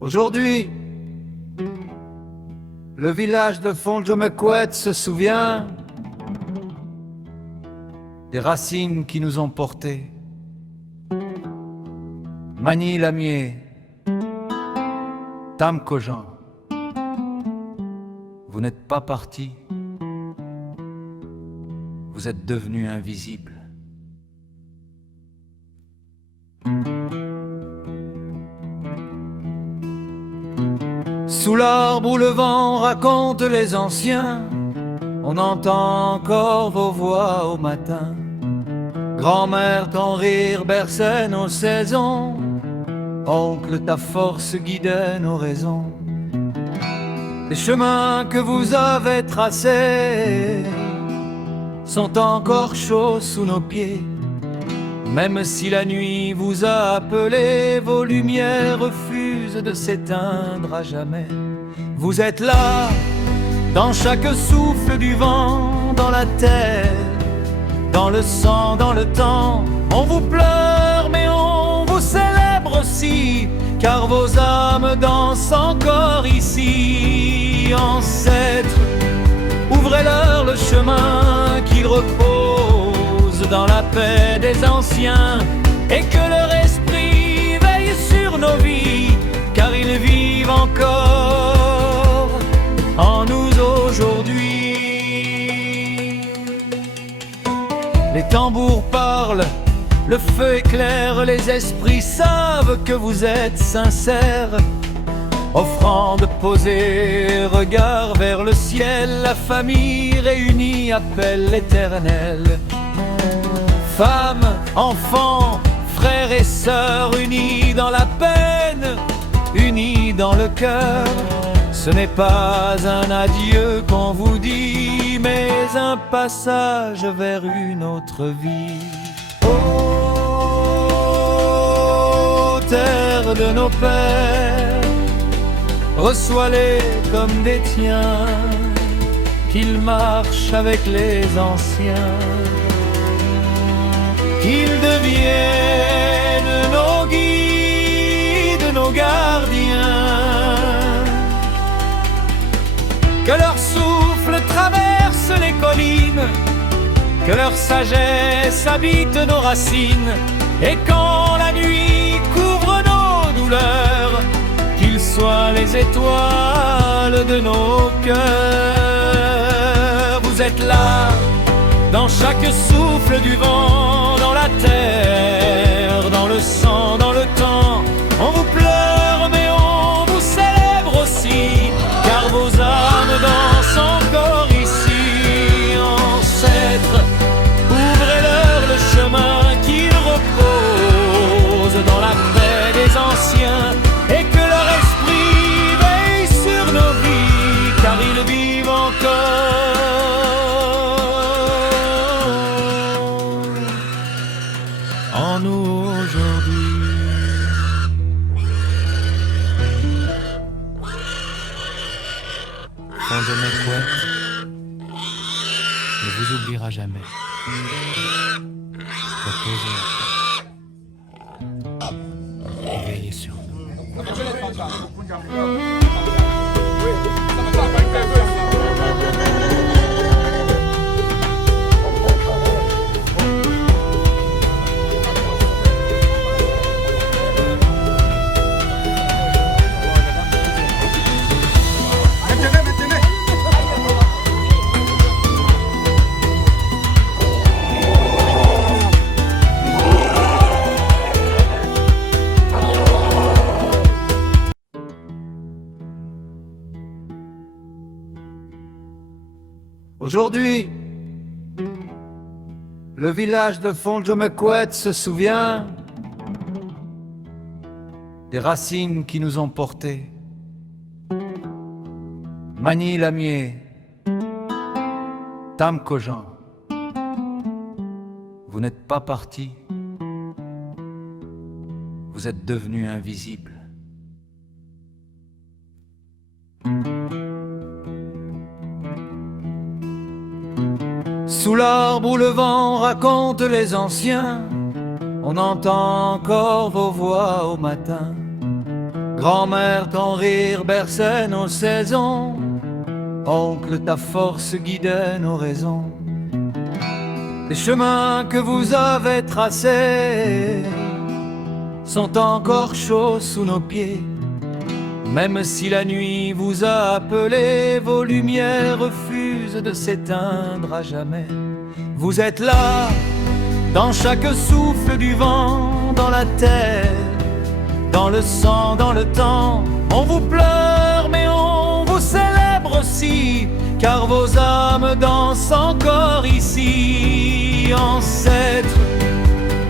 Aujourd'hui, le village de Fondjomequet se souvient des racines qui nous ont portés. Mani Lamier, Tam Kojan, vous n'êtes pas partis, vous êtes devenus invisibles. Sous l'arbre où le vent raconte les anciens, on entend encore vos voix au matin. Grand-mère, ton rire berçait nos saisons. Oncle, ta force guidait nos raisons. Les chemins que vous avez tracés sont encore chauds sous nos pieds. Même si la nuit vous a appelé, vos lumières refusent de s'éteindre à jamais. Vous êtes là, dans chaque souffle du vent, dans la terre, dans le sang, dans le temps. On vous pleure, mais on vous célèbre aussi, car vos âmes dansent encore ici. Ancêtres, ouvrez-leur le chemin, qu'ils reposent dans la paix des anciens, et que leur esprit veille sur nos vies, car ils vivent encore en nous aujourd'hui. Les tambours parlent, le feu éclaire, les esprits savent que vous êtes sincères. Offrande posée, regard vers le ciel, la famille réunie appelle l'Éternel. Femmes, enfants, frères et sœurs, unis dans la peine, unis dans le cœur. Ce n'est pas un adieu qu'on vous dit, mais un passage vers une autre vie. Ô terre de nos pères, reçois-les comme des tiens, qu'ils marchent avec les anciens, qu'ils deviennent nos guides, nos gardiens. Que leur souffle traverse les collines, que leur sagesse habite nos racines, et quand la nuit couvre nos douleurs, qu'ils soient les étoiles de nos cœurs. Vous êtes là, dans chaque souffle du vent, dans la terre, dans le sang, dans le temps. On vous pleure, mais on vous célèbre aussi, car vos âmes dansent encore ici. Ancêtres, ouvrez-leur le chemin, qu'ils reposent dans la paix des anciens, et que leur esprit veille sur nos vies, car ils vivent encore en nous aujourd'hui. Fondjomequet ne vous oubliera jamais. Reposez et veillez sur nous. Aujourd'hui, le village de Fondjomequet se souvient des racines qui nous ont portés. Mani Lamier, Tam Kojan, vous n'êtes pas partis, vous êtes devenus invisibles. Sous l'arbre où le vent raconte les anciens, on entend encore vos voix au matin. Grand-mère, ton rire berçait nos saisons. Oncle, ta force guidait nos raisons. Les chemins que vous avez tracés sont encore chauds sous nos pieds. Même si la nuit vous a appelé, vos lumières refusent de s'éteindre à jamais. Vous êtes là, dans chaque souffle du vent, dans la terre, dans le sang, dans le temps. On vous pleure mais on vous célèbre aussi, car vos âmes dansent encore ici. Ancêtres,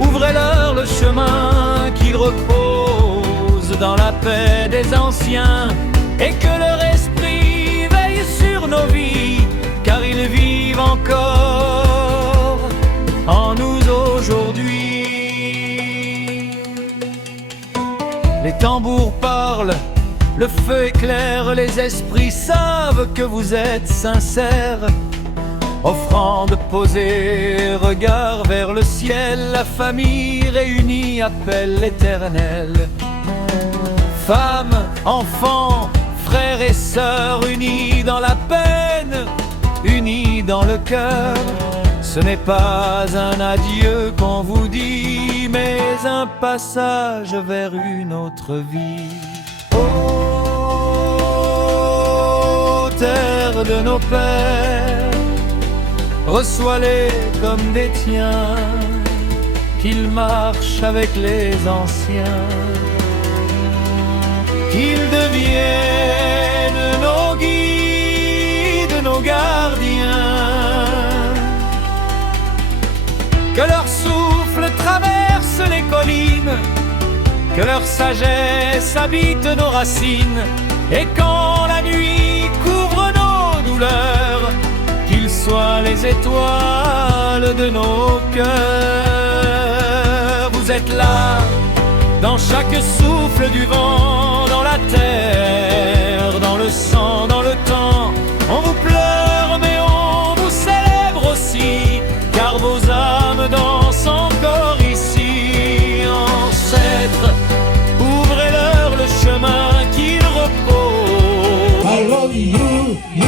ouvrez-leur le chemin, qu'ils reposent dans la paix des anciens, et que leur esprit veille sur nos vies, car ils vivent encore en nous aujourd'hui. Les tambours parlent, le feu éclaire, les esprits savent que vous êtes sincères. Offrande posée, regard vers le ciel, la famille réunie appelle l'Éternel. Femmes, enfants, frères et sœurs, unis dans la peine, unis dans le cœur. Ce n'est pas un adieu qu'on vous dit, mais un passage vers une autre vie. Ô terre de nos pères, reçois-les comme des tiens, qu'ils marchent avec les anciens, qu'ils deviennent nos guides, nos gardiens. Que leur souffle traverse les collines, que leur sagesse habite nos racines, et quand la nuit couvre nos douleurs, qu'ils soient les étoiles de nos cœurs. Vous êtes là, dans chaque souffle du vent, dans la terre, dans le sang, dans le temps. On vous pleure mais on vous célèbre aussi, car vos âmes dansent encore ici. Ancêtres, ouvrez-leur le chemin, qu'ils reposent. I love you, you.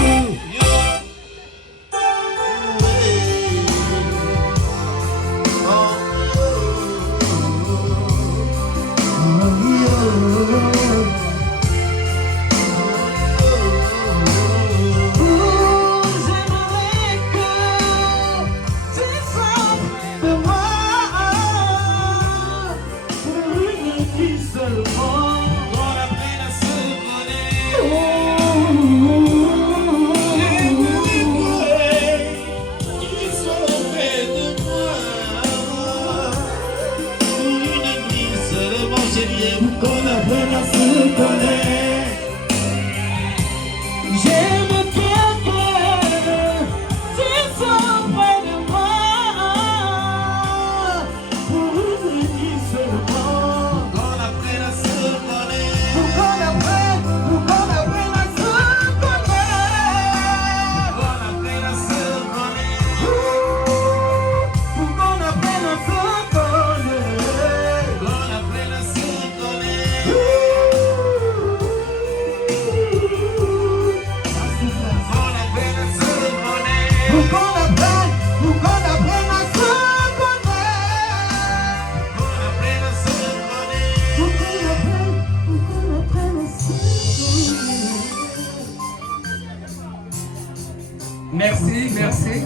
Merci, merci.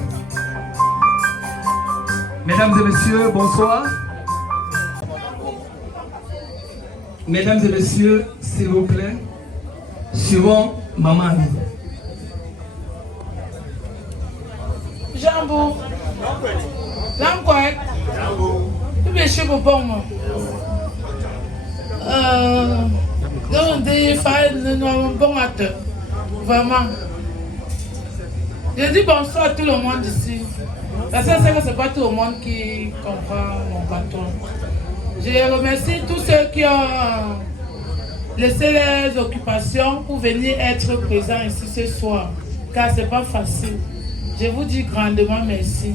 Mesdames et messieurs, bonsoir. Mesdames et messieurs, s'il vous plaît, suivons Maman. Jambo. Lankwek. Tu veux chez mon bon moi. Donc des failles non bon acteur. Vraiment. Je dis bonsoir à tout le monde ici. Parce que c'est pas tout le monde qui comprend mon canton. Je remercie tous ceux qui ont laissé les occupations pour venir être présents ici ce soir. Car c'est pas facile. Je vous dis grandement merci.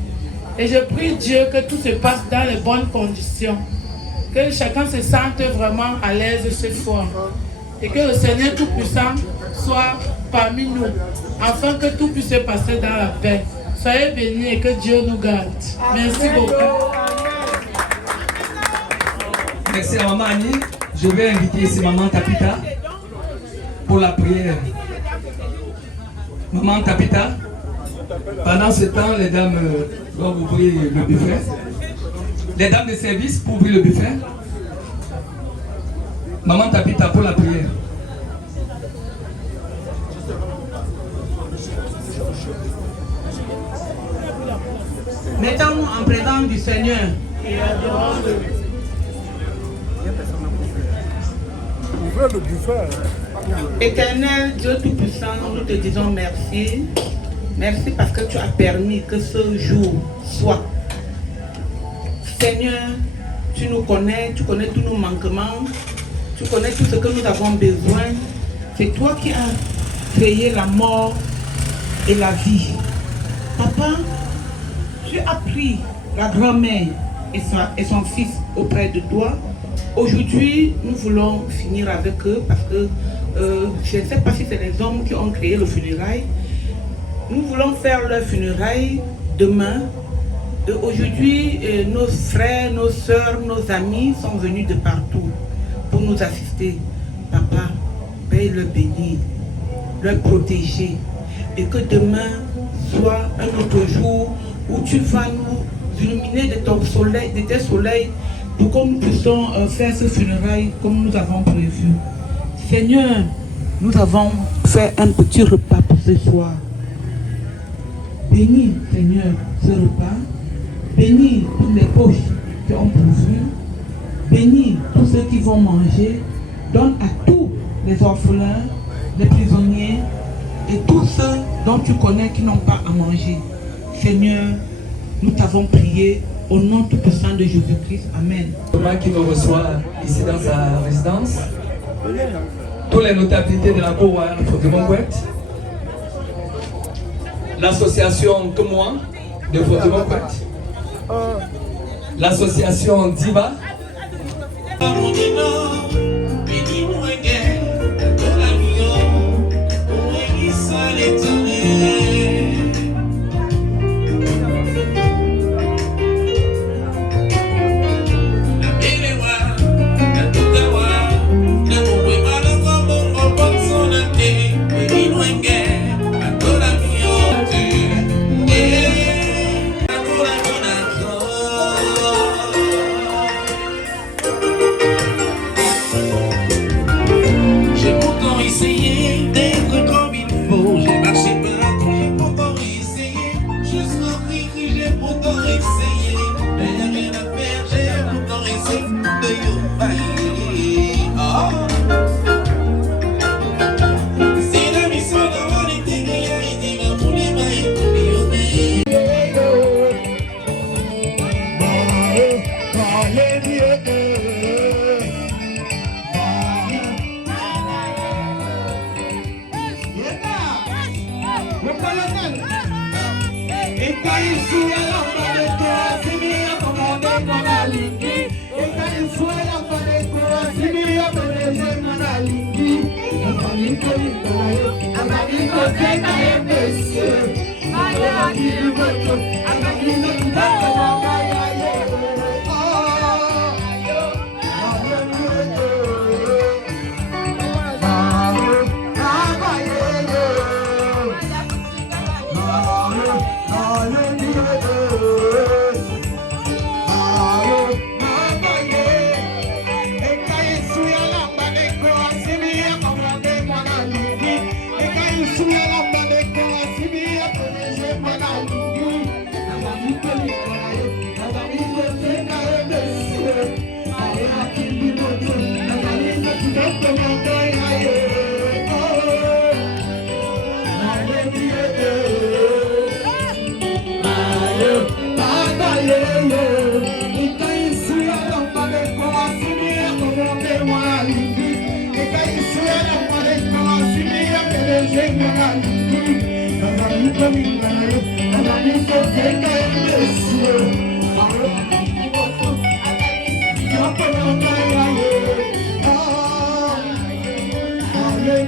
Et je prie Dieu que tout se passe dans les bonnes conditions. Que chacun se sente vraiment à l'aise ce soir. et que le Seigneur Tout-Puissant soit parmi nous, afin que tout puisse se passer dans la paix. Soyez bénis et que Dieu nous garde. Merci beaucoup. Merci à Maman Annie. Je vais inviter ici Maman Tapita pour la prière. Maman Tapita, pendant ce temps, les dames doivent ouvrir le buffet. Les dames de service pour ouvrir le buffet. Maman Tapita pour la prière. Mettons-nous en présence du Seigneur. Ouvrez le buffet. Éternel Dieu Tout-Puissant, nous te disons merci. Merci parce que tu as permis que ce jour soit. Seigneur, tu nous connais, tu connais tous nos manquements, tu connais tout ce que nous avons besoin. C'est toi qui as créé la mort et la vie. Papa, tu as pris la grand-mère et son fils auprès de toi. Aujourd'hui, nous voulons finir avec eux parce que je ne sais pas si c'est les hommes qui ont créé le funérail. Nous voulons faire leur funérail demain. Aujourd'hui, nos frères, nos soeurs, nos amis sont venus de partout pour nous assister. Papa, veuille le bénir, le protéger et que demain soit un autre jour où tu vas nous illuminer de ton soleil, de tes soleils, pour que nous puissions faire ce funérail comme nous avons prévu. Seigneur, nous avons fait un petit repas pour ce soir. Bénis, Seigneur, ce repas. Bénis toutes les poches qui ont pourvu. Bénis tous ceux qui vont manger. Donne à tous les orphelins, les prisonniers et tous ceux dont tu connais qui n'ont pas à manger. Seigneur, nous t'avons prié au nom tout-puissant de Jésus-Christ. Amen. Thomas qui nous reçoit ici dans sa résidence. Toutes les notabilités de la cour royale de Montouette. L'association Que Moi de Montouette. L'association Diva.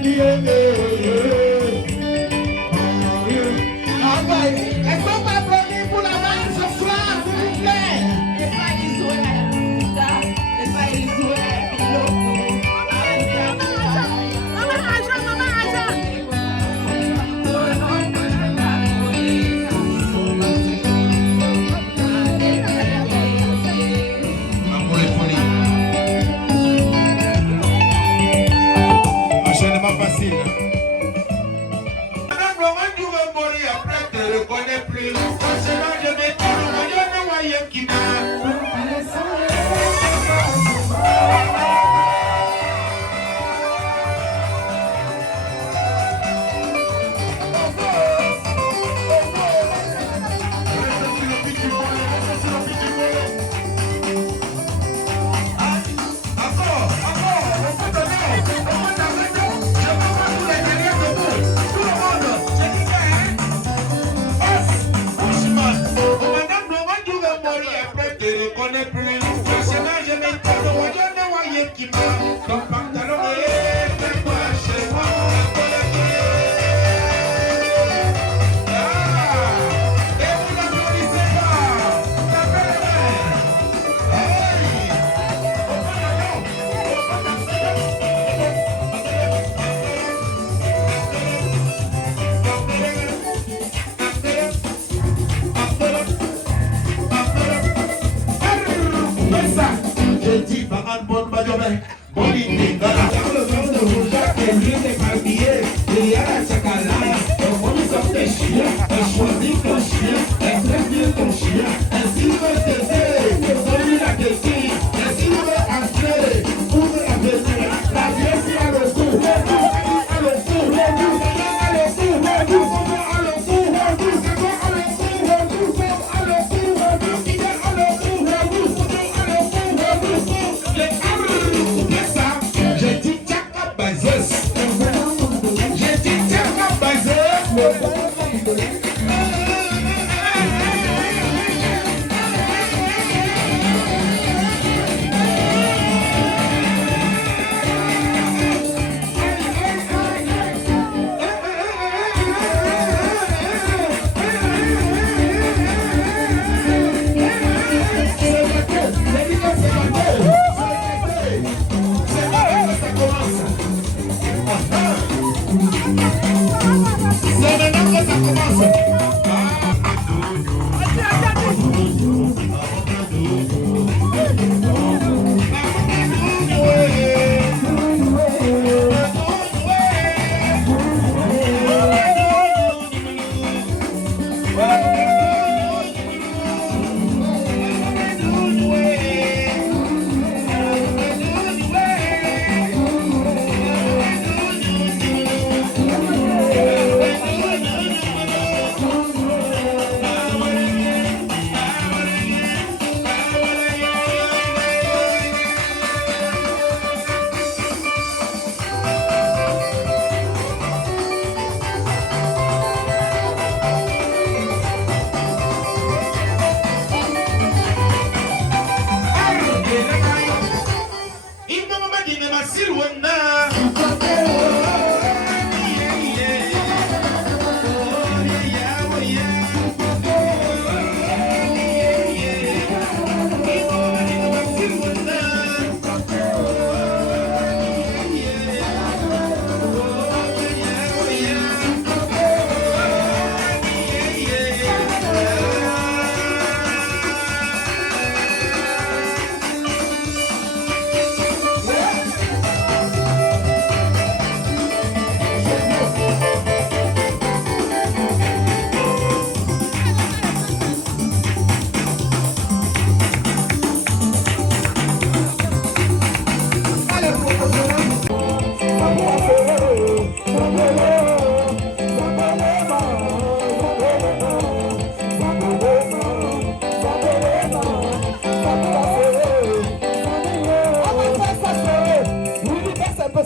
Est-ce qu'on peut applaudir pour la marche ce soir, s'il vous plaît? Enchaînement facile.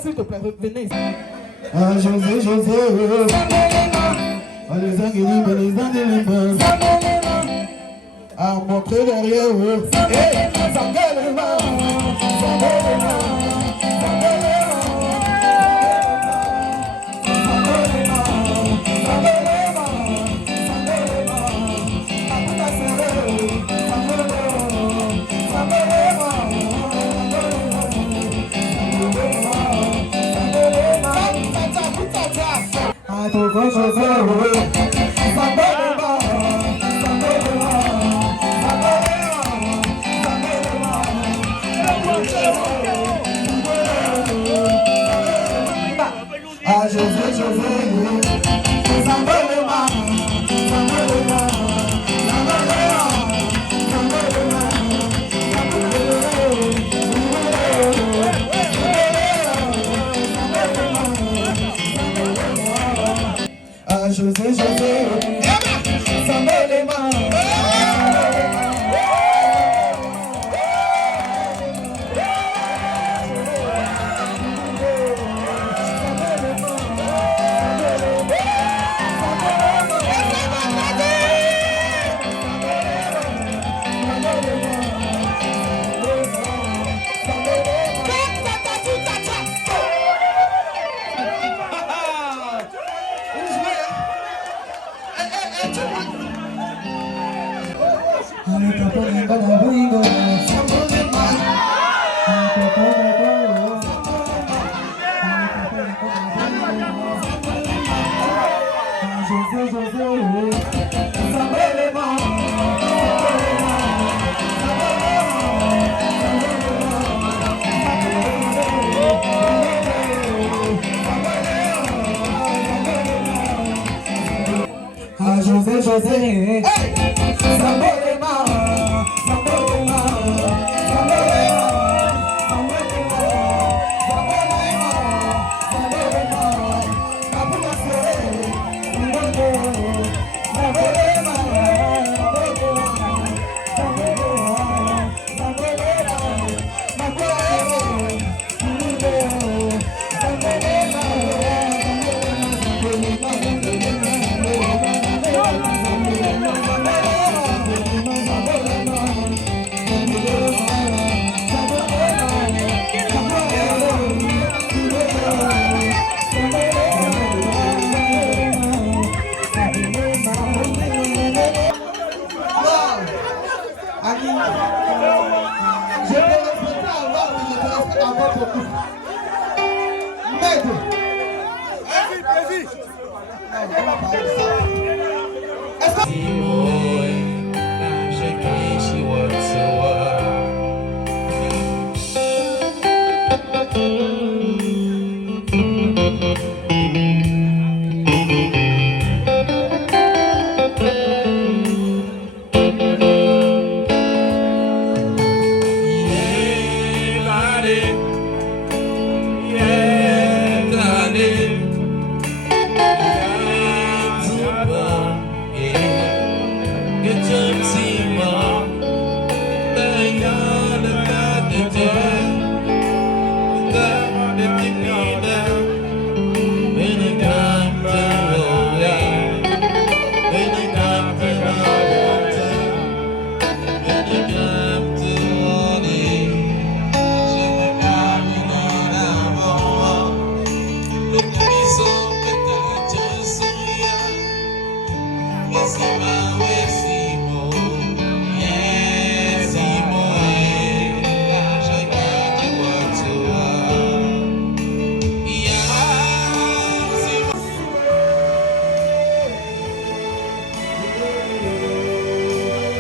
s'il te plaît, venez. Ah, José, José, les Anguilles, les Anguilles, à montrer derrière eux. Eh, Sangalema, Sangalema, Sangalema. José, Sambelema. José, Sambelema, Sambelema,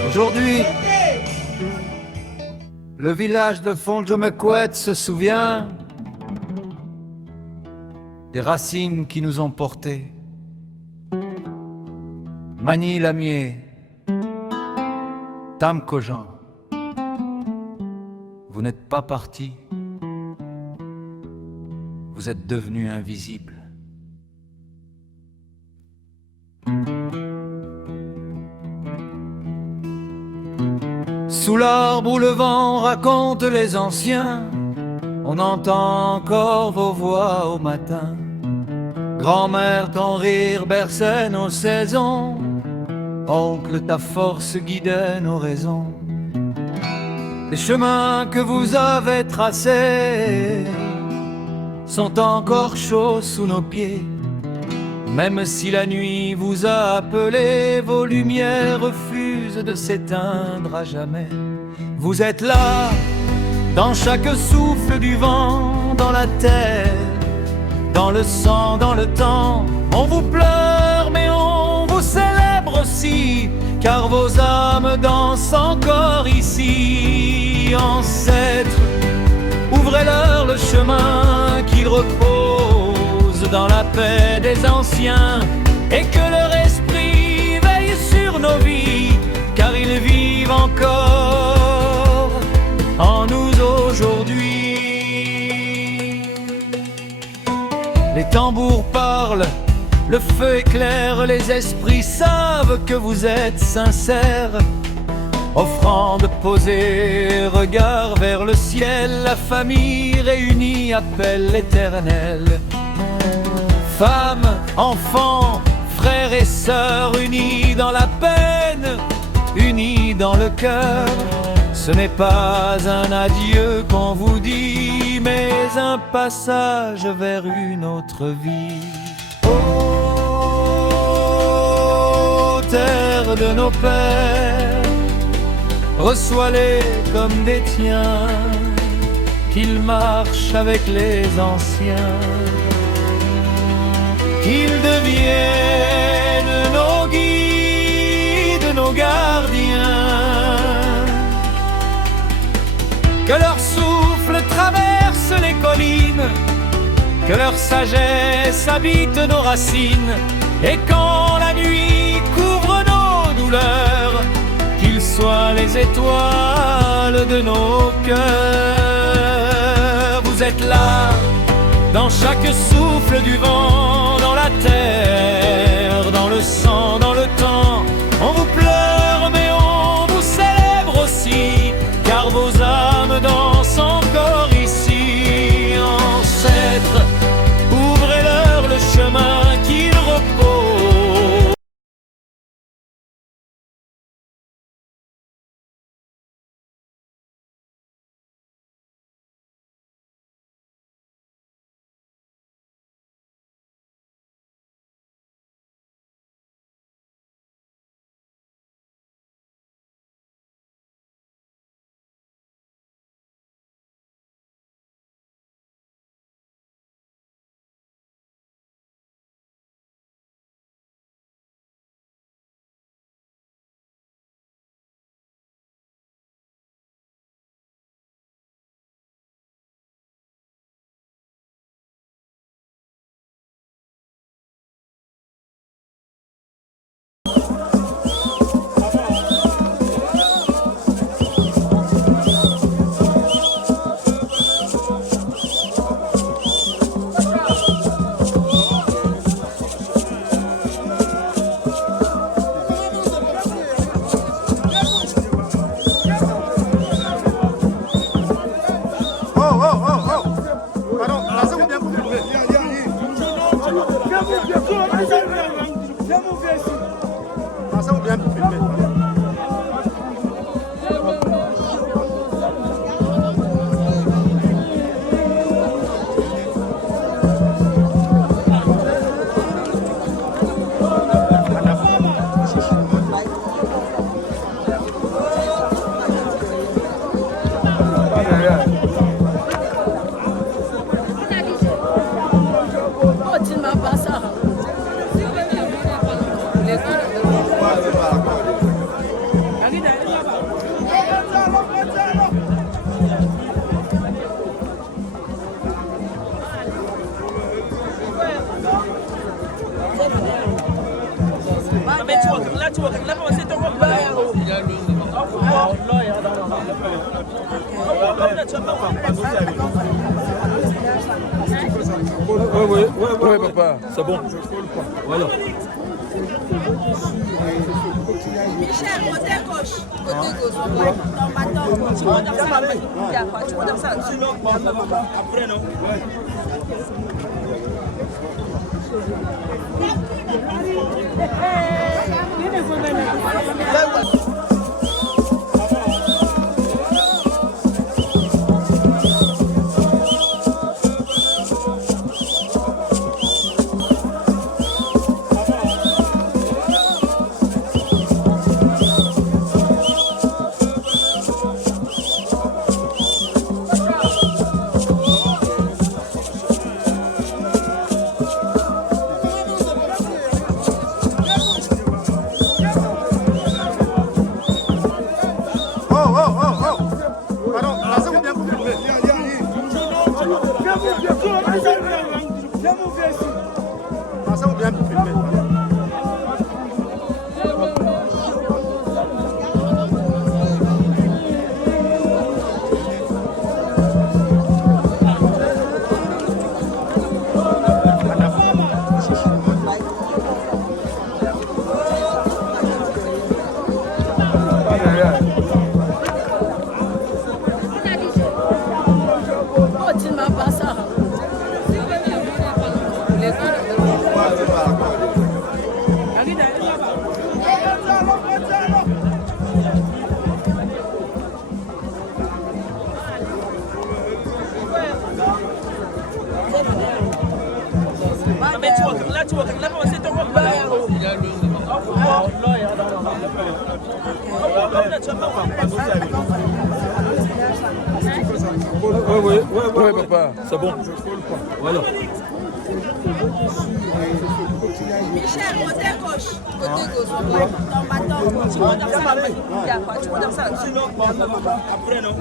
Aujourd'hui, le village de Fondjomequet se souvient des racines qui nous ont portés. Mani Lamier, Tam Kojan, vous n'êtes pas partis, vous êtes devenus invisibles. Sous l'arbre où le vent raconte les anciens, on entend encore vos voix au matin. Grand-mère, ton rire berçait nos saisons. Oncle, ta force guidait nos raisons. Les chemins que vous avez tracés sont encore chauds sous nos pieds. Même si la nuit vous a appelé, vos lumières refusent de s'éteindre à jamais. Vous êtes là, dans chaque souffle du vent, dans la terre, dans le sang, dans le temps, On vous pleure mais on vous célèbre aussi, car vos âmes dansent encore ici. Ancêtres, ouvrez-leur le chemin, qu'ils reposent dans la paix des anciens, et que leur esprit veille sur nos vies, car ils vivent encore en nous aujourd'hui. Les tambours parlent, le feu éclaire, les esprits savent que vous êtes sincères. Offrande posée, regard vers le ciel, la famille réunie appelle l'Éternel. Femmes, enfants, frères et sœurs, unis dans la peine, unis dans le cœur. Ce n'est pas un adieu qu'on vous dit, mais un passage vers une autre vie. Ô terre de nos pères, reçois-les comme des tiens, qu'ils marchent avec les anciens, qu'ils deviennent nos guides, nos gardiens. Que leur souffle traverse les collines, que leur sagesse habite nos racines, et quand la nuit couvre nos douleurs, qu'ils soient les étoiles de nos cœurs. Vous êtes là, dans chaque souffle du vent, dans la terre, dans le sang, dans le temps. On vous pleure mais on vous célèbre aussi, car vos âmes dansent encore ici. Ancêtres, ouvrez-leur le chemin, qu'ils reposent. Oui, papa. C'est bon. Voilà. Michel, côté gauche. Côté gauche. Tu montes ça. Après, non? Oui, papa. C'est bon. Voilà. Michel, côté gauche. Côté gauche. Dans ma tombe. Tu montes dans ça. Tu montes dans ça. Après, non?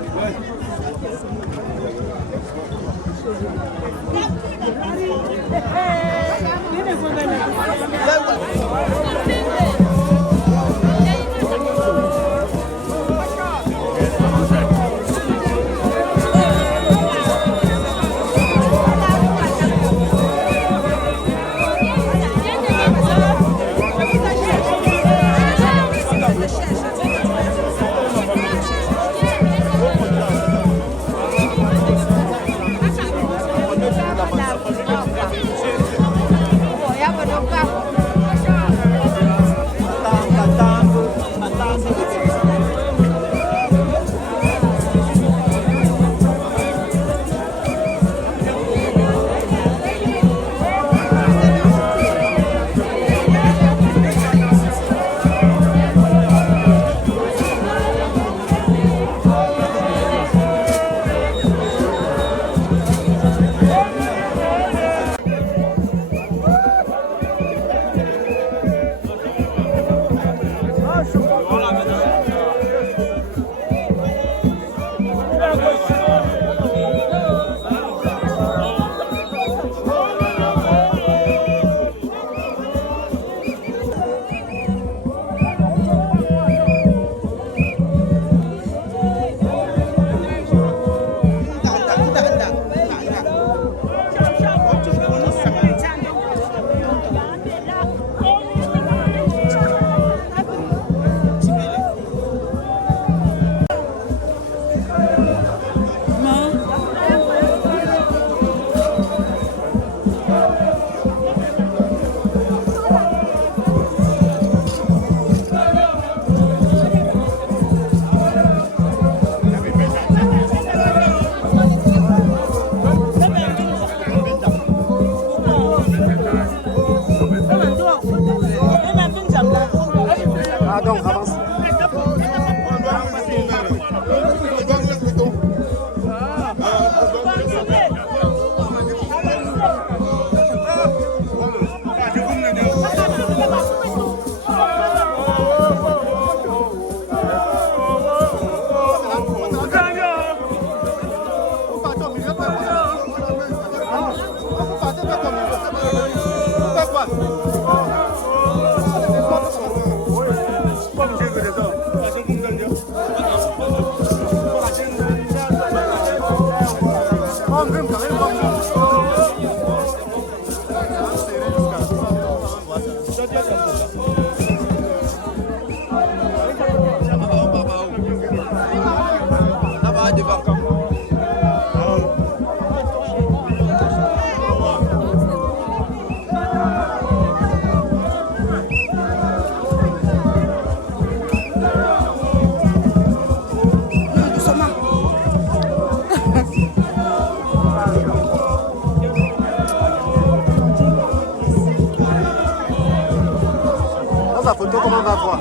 La photo, comment on va voir?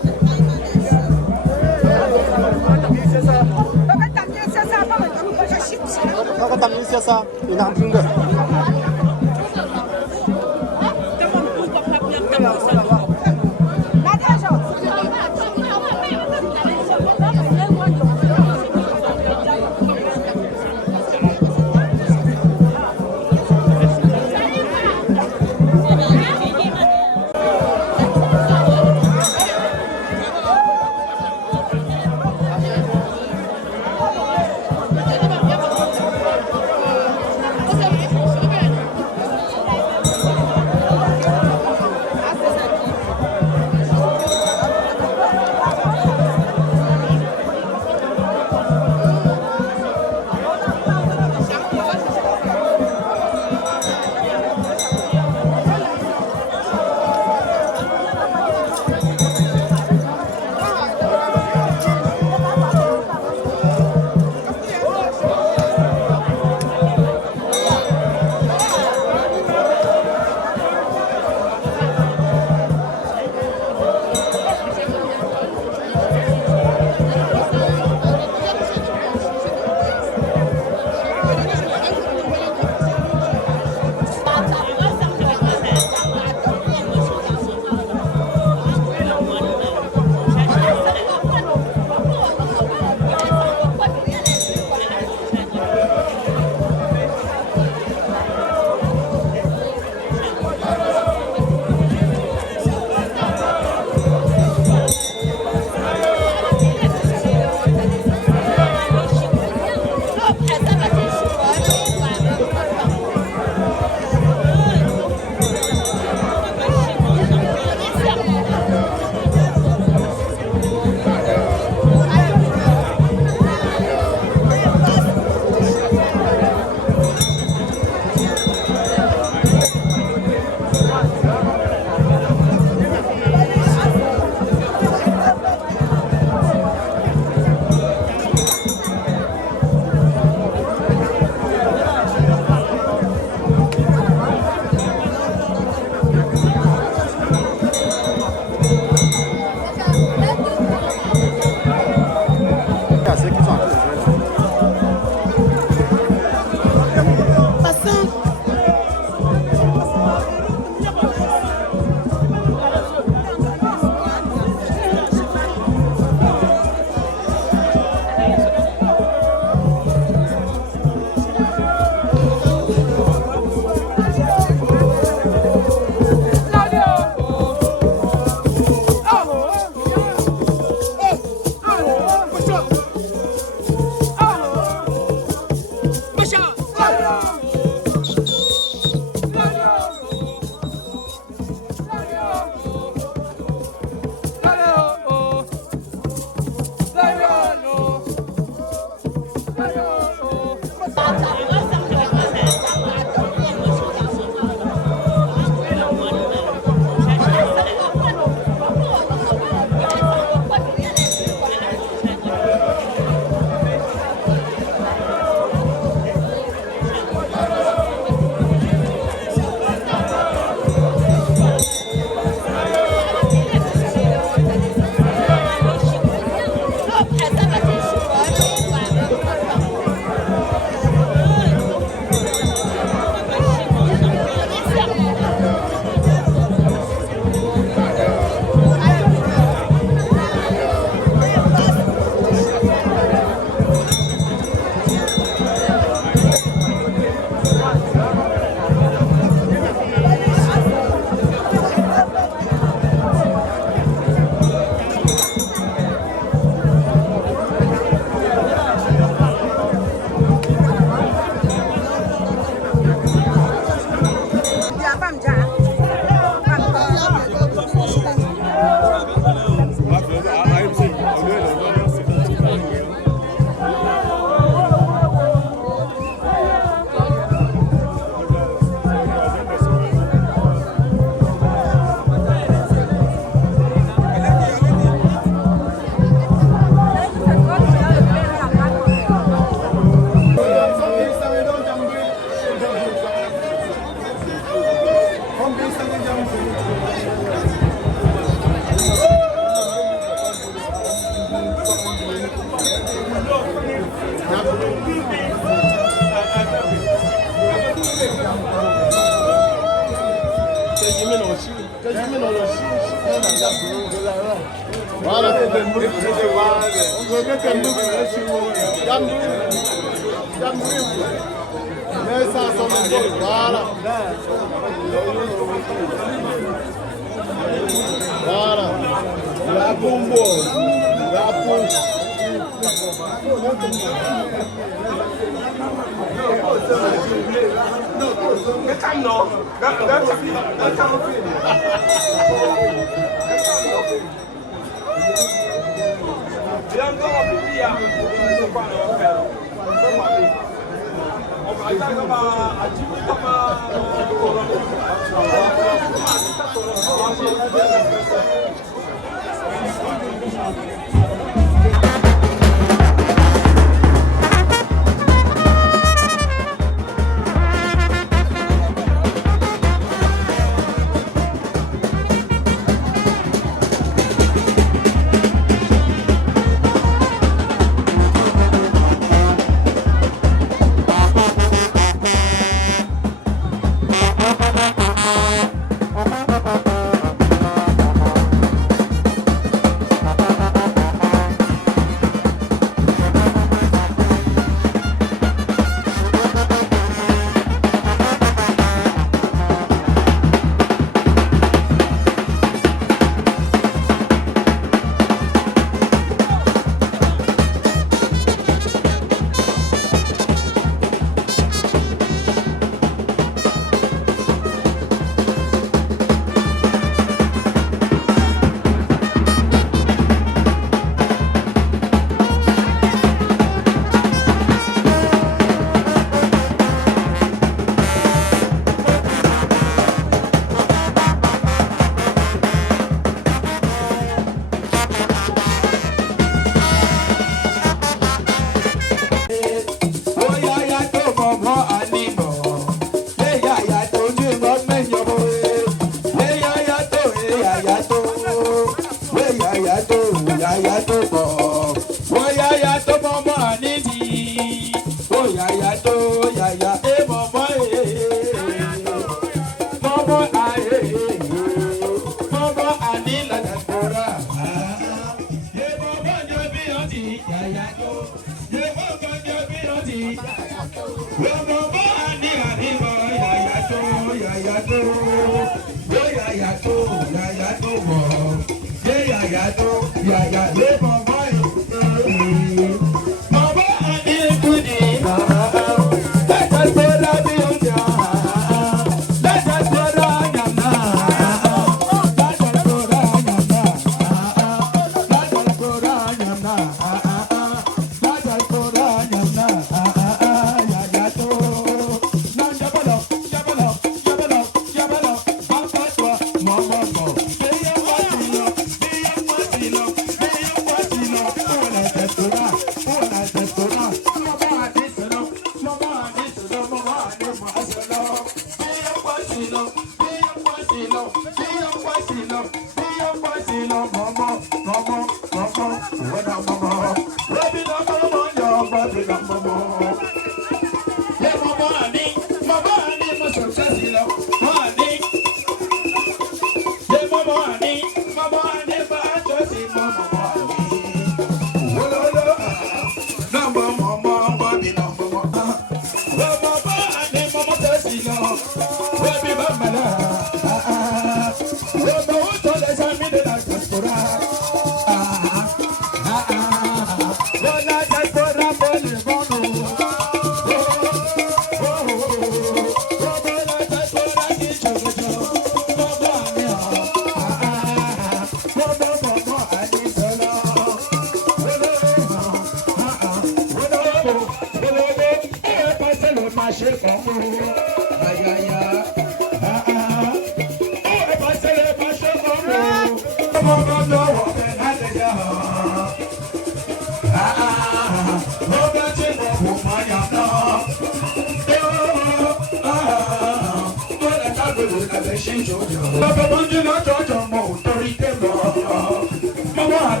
Mama,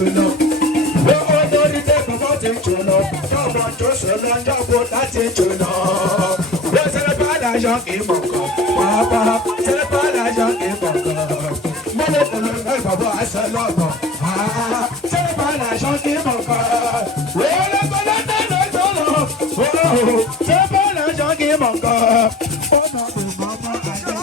jóná. Owó lórí tẹ́kọ̀ọ́ ti jóná. Tọ́gbọ̀n tó sọ̀rọ̀ jọ́gbọ̀n láti jóná. Wọ́n sẹ́lẹ̀ padà yọ kí mọ̀kàn. Pàápàá sẹ́lẹ̀ padà yọ kí mọ̀kàn. Mọ́lẹ̀ tẹ̀lé ẹ̀fọ́ àṣẹ lọ́gbọ̀n. Sẹ́lẹ̀ padà yọ kí mọ̀kàn. Wọ́n lọ́gbọ̀n lọ́tẹ̀lẹ̀ tó lọ. Sẹ́lẹ̀ padà yọ kí mọ̀kàn. Ọmọ mi mọ́mọ́ àjẹ́.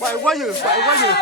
Phải quá dữ, phải quá dữ.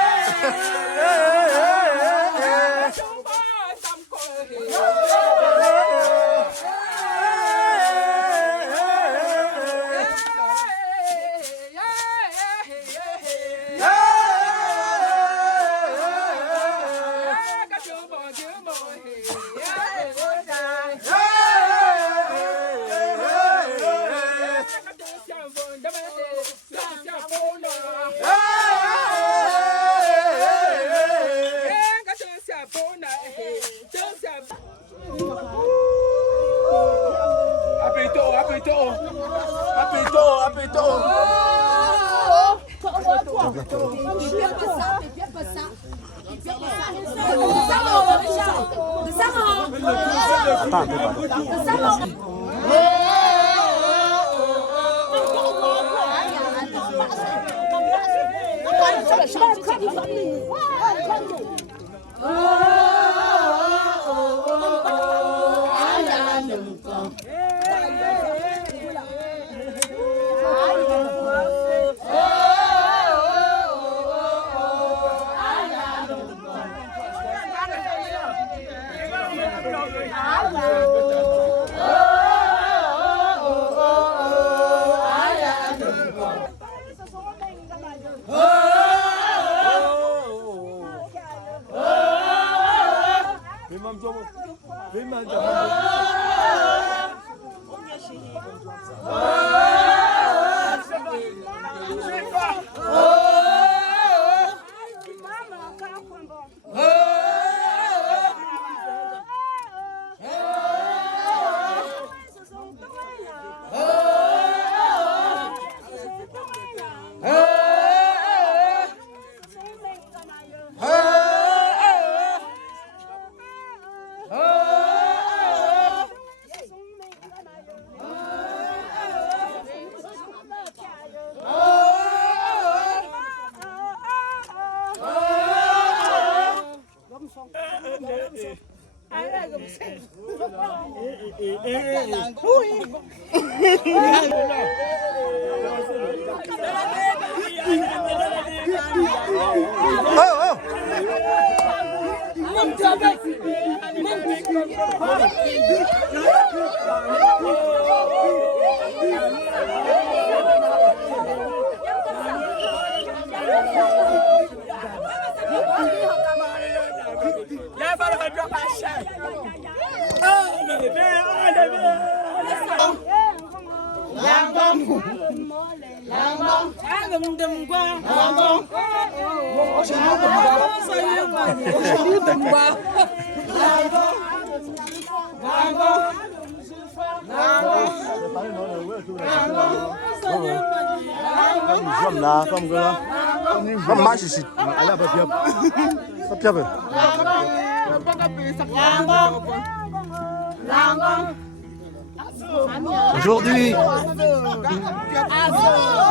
Aujourd'hui,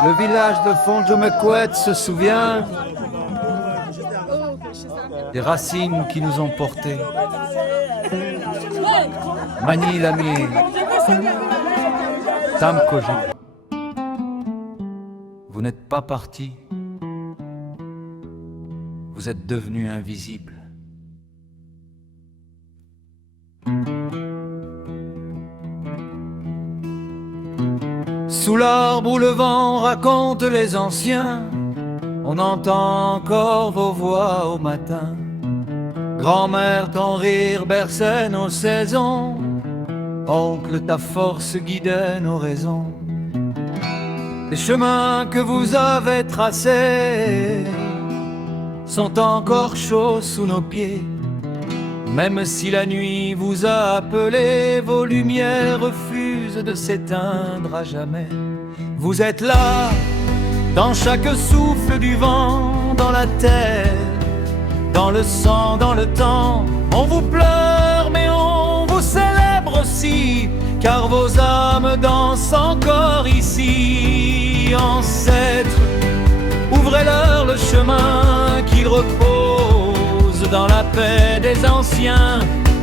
le village de Fondjomekouet se souvient des racines qui nous ont portés. Mani Lami, Tam Koji. Vous n'êtes pas partis, vous êtes devenus invisibles. Sous l'arbre où le vent raconte les anciens, on entend encore vos voix au matin. Grand-mère, ton rire berçait nos saisons. Oncle, ta force guidait nos raisons. Les chemins que vous avez tracés sont encore chauds sous nos pieds. Même si la nuit vous a appelé, vos lumières refusent de s'éteindre à jamais. Vous êtes là, dans chaque souffle du vent, dans la terre, dans le sang, dans le temps. On vous pleure, mais on vous célèbre aussi, car vos âmes dansent encore ici. Ancêtres, ouvrez Ouvrez-leur le chemin, qu'ils reposent dans la paix des anciens,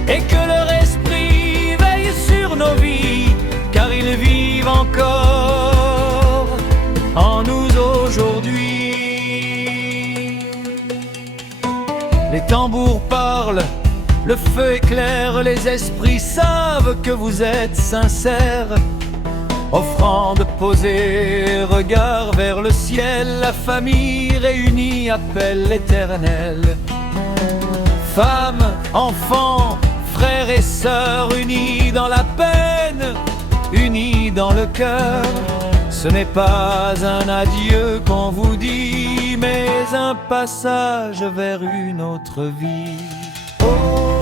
et que leur esprit veille sur nos vies, car ils vivent encore en nous aujourd'hui. Les tambours parlent, le feu éclaire, les esprits savent que vous êtes sincères. Offrande posée, regard vers le ciel, la famille réunie appelle l'Éternel. Femmes, enfants, frères et sœurs, unis dans la peine, unis dans le cœur. Ce n'est pas un adieu qu'on vous dit, mais un passage vers une autre vie. Oh.